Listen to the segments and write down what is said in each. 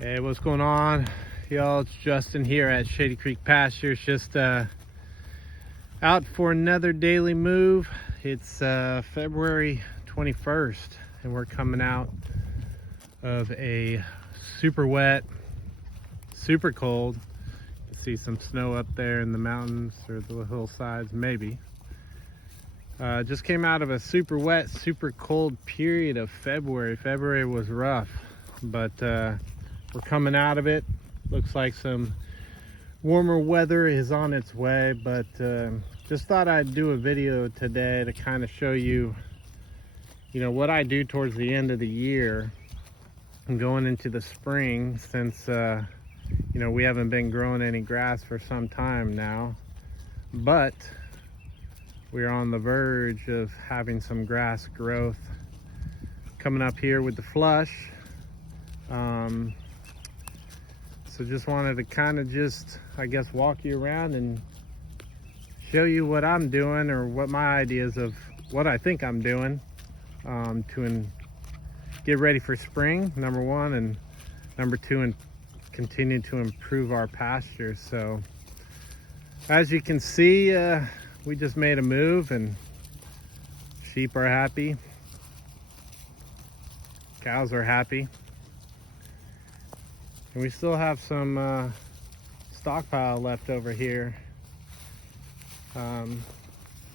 Hey, what's going on, y'all? It's Justin here at Shady Creek Pastures, just out for another daily move. It's February 21st and we're coming out of a super wet, super cold. You can see some snow up there in the mountains or the hillsides, maybe. Just came out of a super wet, super cold period of February. February was rough, but we're coming out of it. Looks like some warmer weather is on its way, but just thought I'd do a video today to kind of show you, what I do towards the end of the year and going into the spring, since we haven't been growing any grass for some time now, but we're on the verge of having some grass growth coming up here with the flush. So just wanted to kind of walk you around and show you what I'm doing, or what my ideas of what I think I'm doing to get ready for spring, number one, and number two, and continue to improve our pasture. So as you can see, we just made a move and sheep are happy, cows are happy. And we still have some stockpile left over here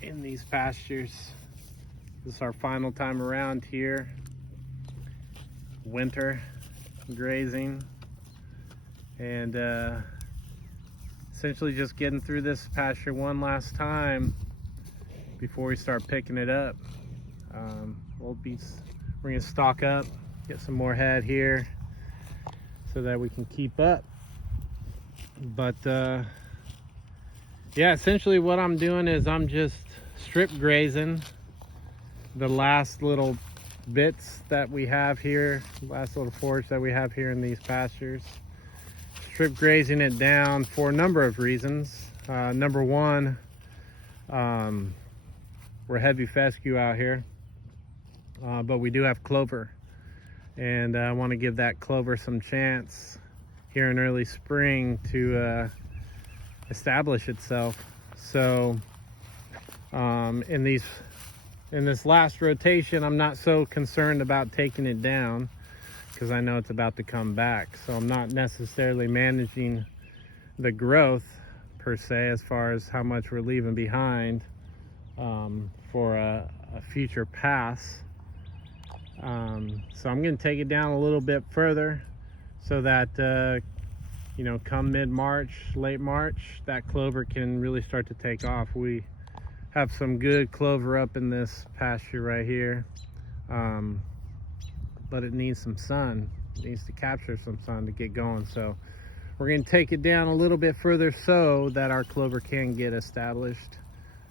in these pastures. This is our final time around here. Winter grazing, and essentially just getting through this pasture one last time before we start picking it up. We're gonna stock up, get some more head here, so that we can keep up. But yeah, essentially what I'm doing is I'm just strip grazing the last little bits that we have here, last little forage that we have here in these pastures. Strip grazing it down for a number of reasons. Number one, we're heavy fescue out here, but we do have clover. And I want to give that clover some chance here in early spring to establish itself. So in this last rotation, I'm not so concerned about taking it down, because I know it's about to come back. So I'm not necessarily managing the growth per se, as far as how much we're leaving behind for a future pass. So I'm going to take it down a little bit further, so that come mid-March, late March, that clover can really start to take off. We have some good clover up in this pasture right here, but it needs some sun. It needs to capture some sun to get going. So we're going to take it down a little bit further so that our clover can get established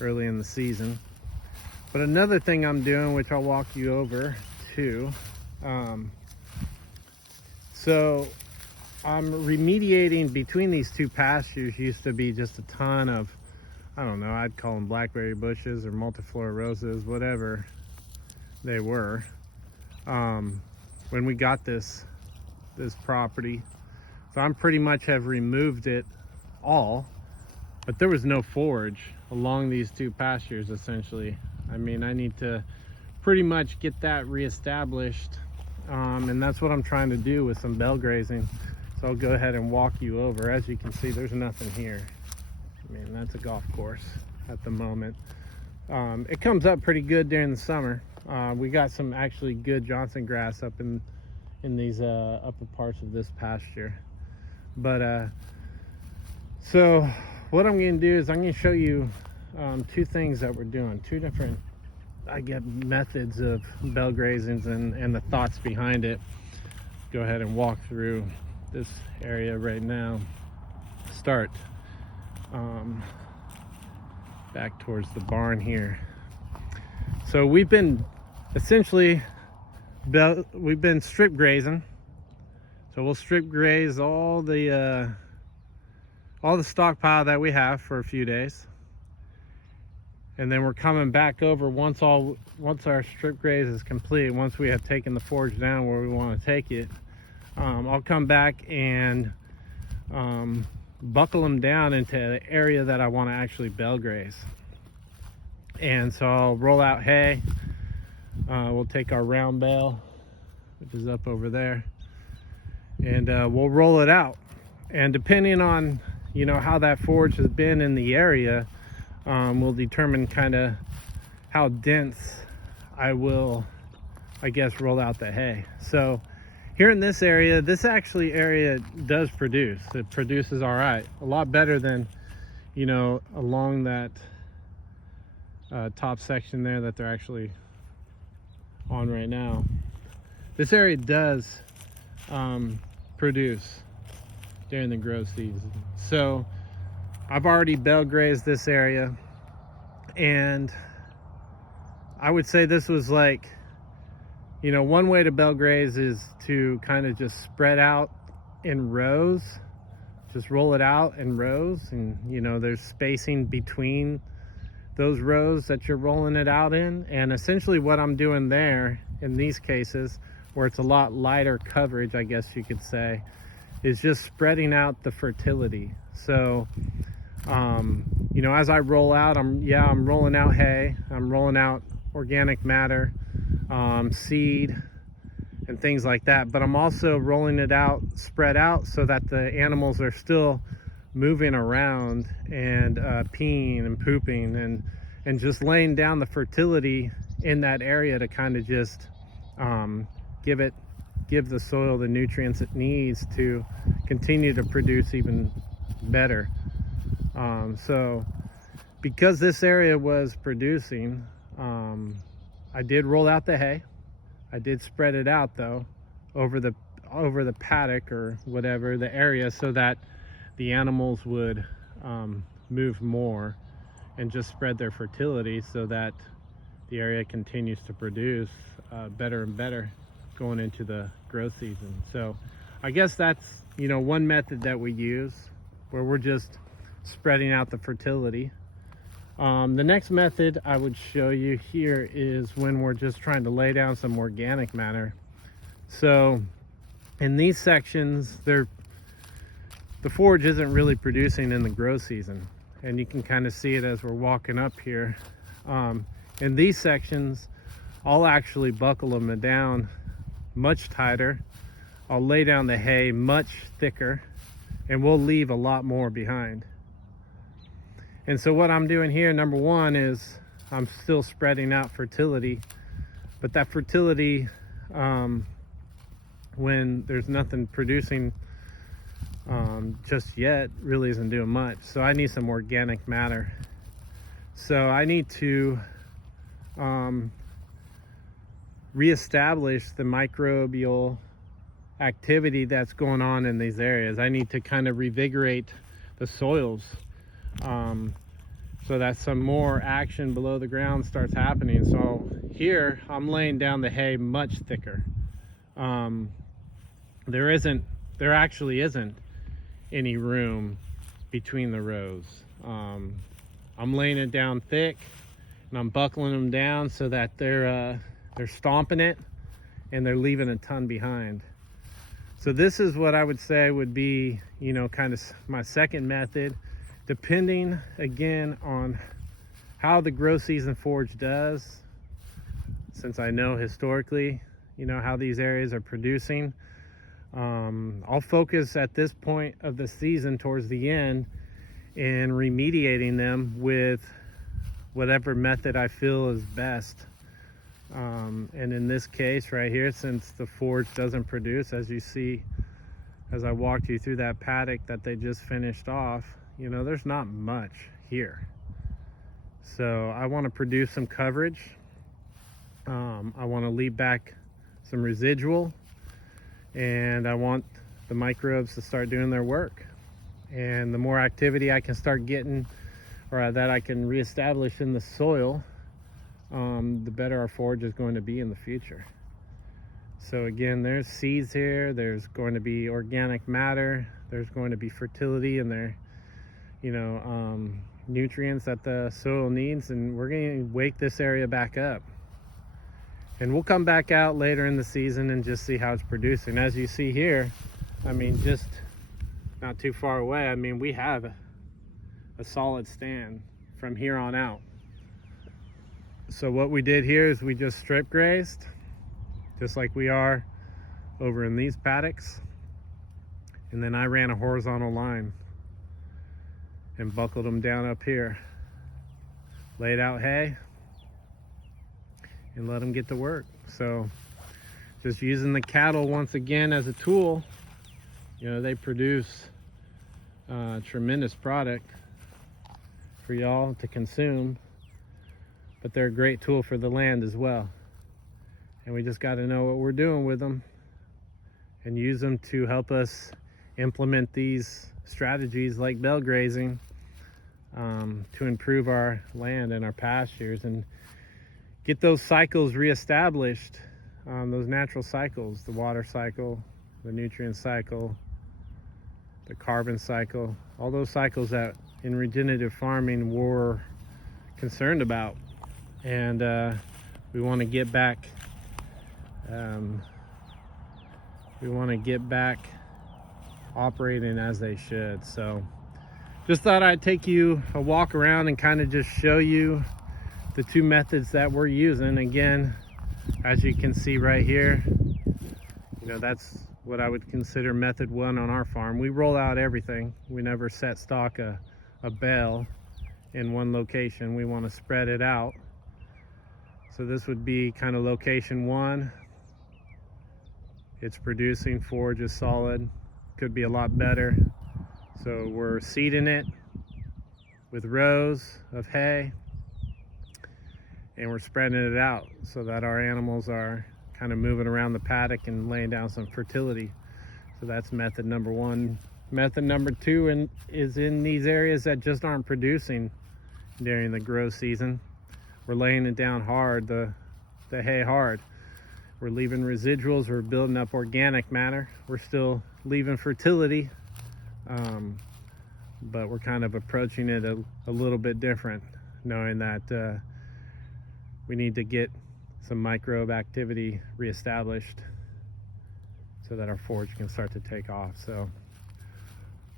early in the season. But another thing I'm doing, which I'll walk you over to, so I'm remediating between these two pastures. Used to be just a ton of, I don't know, I'd call them blackberry bushes or multiflora roses, whatever they were, when we got this property. So I'm pretty much have removed it all, but there was no forage along these two pastures essentially. I mean, I need to pretty much get that reestablished, and that's what I'm trying to do with some Bale grazing. So I'll go ahead and walk you over. As you can see, there's nothing here. I mean, that's a golf course at the moment. It comes up pretty good during the summer. We got some actually good Johnson grass up in these upper parts of this pasture. But so what I'm going to do is I'm going to show you two things that we're doing, two different, I guess, methods of Bale grazings and the thoughts behind it. Go ahead and walk through this area right now. Start back towards the barn here. So we've been essentially strip grazing. So we'll strip graze all the stockpile that we have for a few days, and then we're coming back over once our strip graze is complete. Once we have taken the forage down where we want to take it, I'll come back and buckle them down into the area that I want to actually bale graze. And so I'll roll out hay. We'll take our round bale, which is up over there, and we'll roll it out. And depending on, you know, how that forage has been in the area, will determine kind of how dense I will, I guess, roll out the hay. So here in this area does produce. It produces all right, a lot better than, you know, along that top section there that they're actually on right now. This area does produce during the growth season. So I've already bale grazed this area, and I would say this was like, you know, one way to bale graze is to kind of just spread out in rows, just roll it out in rows, and you know, there's spacing between those rows that you're rolling it out in. And essentially what I'm doing there in these cases, where it's a lot lighter coverage, I guess you could say, is just spreading out the fertility. So you know, as I roll out, I'm rolling out hay, I'm rolling out organic matter, seed and things like that, but I'm also rolling it out, spread out, so that the animals are still moving around and peeing and pooping and just laying down the fertility in that area to kind of just give the soil the nutrients it needs to continue to produce even better. So because this area was producing, I did roll out the hay. I did spread it out though over the paddock or whatever, the area, so that the animals would move more and just spread their fertility, so that the area continues to produce better and better going into the growth season. So I guess that's, you know, one method that we use, where we're just spreading out the fertility. The next method I would show you here is when we're just trying to lay down some organic matter. So in these sections, the forage isn't really producing in the growth season, and you can kind of see it as we're walking up here. In these sections, I'll actually buckle them down much tighter. I'll lay down the hay much thicker, and we'll leave a lot more behind. And so what I'm doing here, number one, is I'm still spreading out fertility, but that fertility, when there's nothing producing just yet, really isn't doing much. So I need some organic matter. So I need to reestablish the microbial activity that's going on in these areas. I need to kind of revigorate the soils, so that some more action below the ground starts happening. So here I'm laying down the hay much thicker. There actually isn't any room between the rows. I'm laying it down thick, and I'm buckling them down so that they're stomping it and they're leaving a ton behind. So this is what I would say would be, you know, kind of my second method, depending again on how the growth season forage does. Since I know historically, you know, how these areas are producing, I'll focus at this point of the season towards the end in remediating them with whatever method I feel is best. And in this case right here, since the forage doesn't produce, as you see as I walked you through that paddock that they just finished off, you know, there's not much here. So I want to produce some coverage. I want to leave back some residual, and I want the microbes to start doing their work. And the more activity I can start getting, or that I can reestablish in the soil, the better our forage is going to be in the future. So again, there's seeds here, there's going to be organic matter, there's going to be fertility, and there, you know, nutrients that the soil needs, and we're going to wake this area back up. And we'll come back out later in the season and just see how it's producing. As you see here, I mean, just not too far away, I mean, we have a solid stand from here on out. So what we did here is we just strip grazed, just like we are over in these paddocks. And then I ran a horizontal line and buckled them down up here. Laid out hay and let them get to work. So just using the cattle once again as a tool. You know, they produce tremendous product for y'all to consume, but they're a great tool for the land as well. And we just got to know what we're doing with them and use them to help us implement these strategies like bale grazing to improve our land and our pastures and get those cycles reestablished, those natural cycles, the water cycle, the nutrient cycle, the carbon cycle, all those cycles that in regenerative farming we're concerned about. And we want to get back operating as they should. So just thought I'd take you a walk around and kind of just show you the two methods that we're using. Again, as you can see right here, you know, that's what I would consider method one on our farm. We roll out everything. We never set stock a bale in one location. We want to spread it out. So this would be kind of location one. It's producing, forage is solid, could be a lot better. So we're seeding it with rows of hay and we're spreading it out so that our animals are kind of moving around the paddock and laying down some fertility. So that's method number one. Method number two is in these areas that just aren't producing during the growth season. We're laying it down hard, the hay hard. We're leaving residuals, we're building up organic matter. We're still leaving fertility, but we're kind of approaching it a little bit different, knowing that we need to get some microbe activity reestablished so that our forage can start to take off. So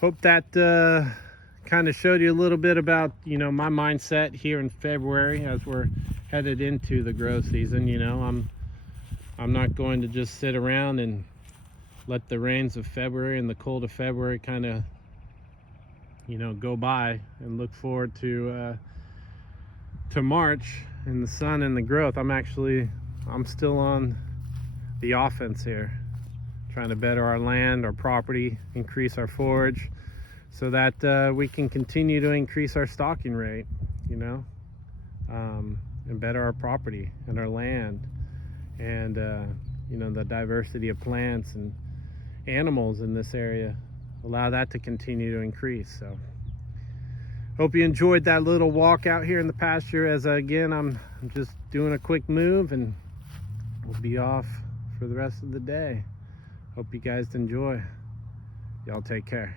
hope that kind of showed you a little bit about, you know, my mindset here in February as we're headed into the growth season. You know, I'm not going to just sit around and let the rains of February and the cold of February kind of, you know, go by and look forward to March and the sun and the growth. I'm still on the offense here, trying to better our land, our property, increase our forage so that we can continue to increase our stocking rate, you know, and better our property and our land. And you know, the diversity of plants and animals in this area, allow that to continue to increase. So hope you enjoyed that little walk out here in the pasture, as again I'm just doing a quick move and we'll be off for the rest of the day. Hope you guys enjoy. Y'all take care.